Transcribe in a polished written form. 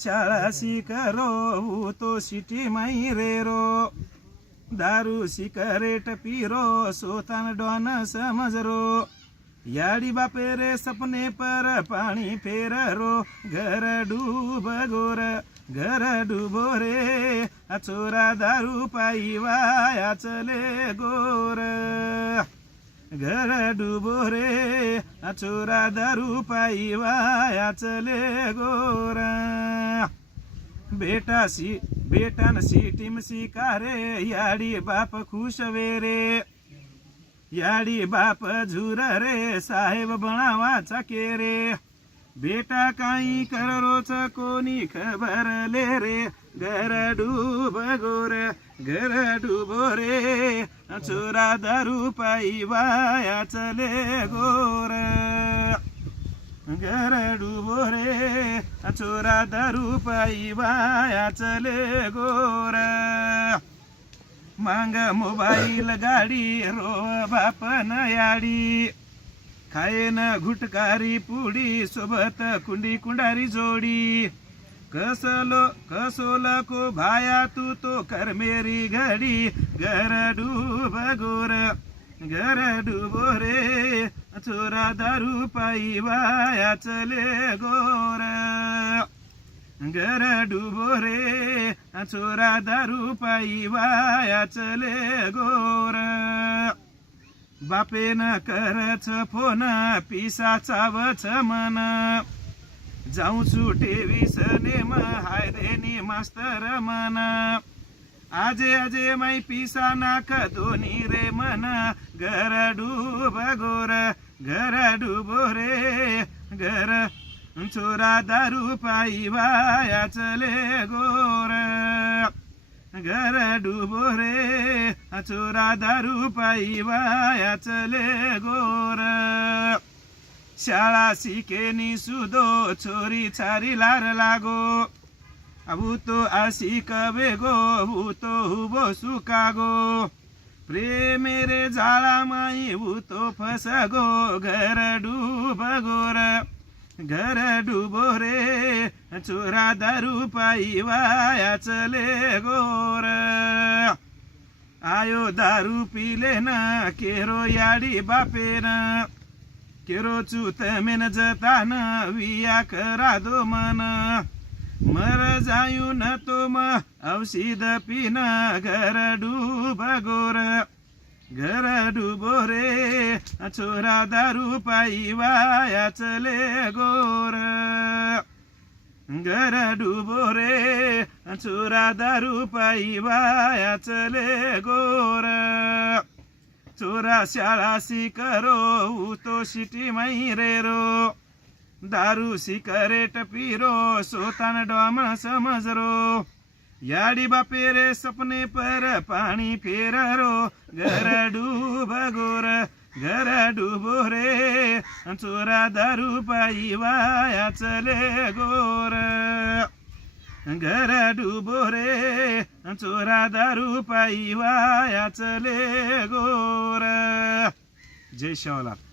शाळा शिकरो तो सिटी मै रेरो दारू सिकरेट पीरो सोतन डॉन समझरो याड़ी बापे रे सपने पर पानी फेर रो घर डूब गोर घर डूबो रे छोरा दारू पाई वाया चले गोर घर डूबो रे छोरा दारू पाई वाया चले गोर बेटा न सिटीम सिकारे याडी बाप खुश वेरे याडी बाप झुर रे साहेब बनावाचा के रे बेटा काही करोच कोणी खबर ले रे घर डूब गोर घर डूबो रे छोरा दारू पाई वाया चले गोर घर डूबो रे छोरा दारू पाई वाया चले गोर मांग मोबाईल गाडी रो बाप न याडी खाए न घुटकारी पुडी सोबत कुंडी कुंडारी जोडी कसोला को भाया तू तो कर मेरी घडी घर डूब गोर घर डूबो रे छोरा दारू पाई वाया चले गोर घर डूबो रे छोरा दारू पाई वाया चले गोर बापे न करच फोन पिसा चावच मन जाऊचू टेवीस नेम हाय देनी मास्तर मन आजे आजे मै पिसा नाक दोनी रे मन घर डूब गोर घर डूबो रे घर छोरा दारू पाई वाया चले गोर घर डूबो रे छोरा दारू पाई वाया चले गोर शाळा शिकेनी सुदो छोरी छारी लार लागो अबू तो आशी कवे गो वो तो हुबो सुकागो प्रेमेरे झाळा माई वो तो फस गो घर डूब गोर घर डूबो रे छोरा दारू पाई वाया चले गोर आयो दारू पीले न केरो याडी बापे न केरो चूत मेन जता न विया करा दो मन मर जायू न तो म औषध पीन घर डूब गोर घर डूबो रे छोरा दारू पाई वाया चले गोर घर डूबो रे छोरा दारू पाई वाया चले गोर छोरा शाळा शिकरो तो सिटी मै रेरो दारू सिकरेट पीरो सोतान डॉम समझरो याडी बापे रे सपने पर पानी फेर रो घर डूब गोर घर डूबो रे छोरा दारू पाई वाया चले गोर घर डूबो रे छोरा दारू पाई वाया चले गोर जय शिवलाल।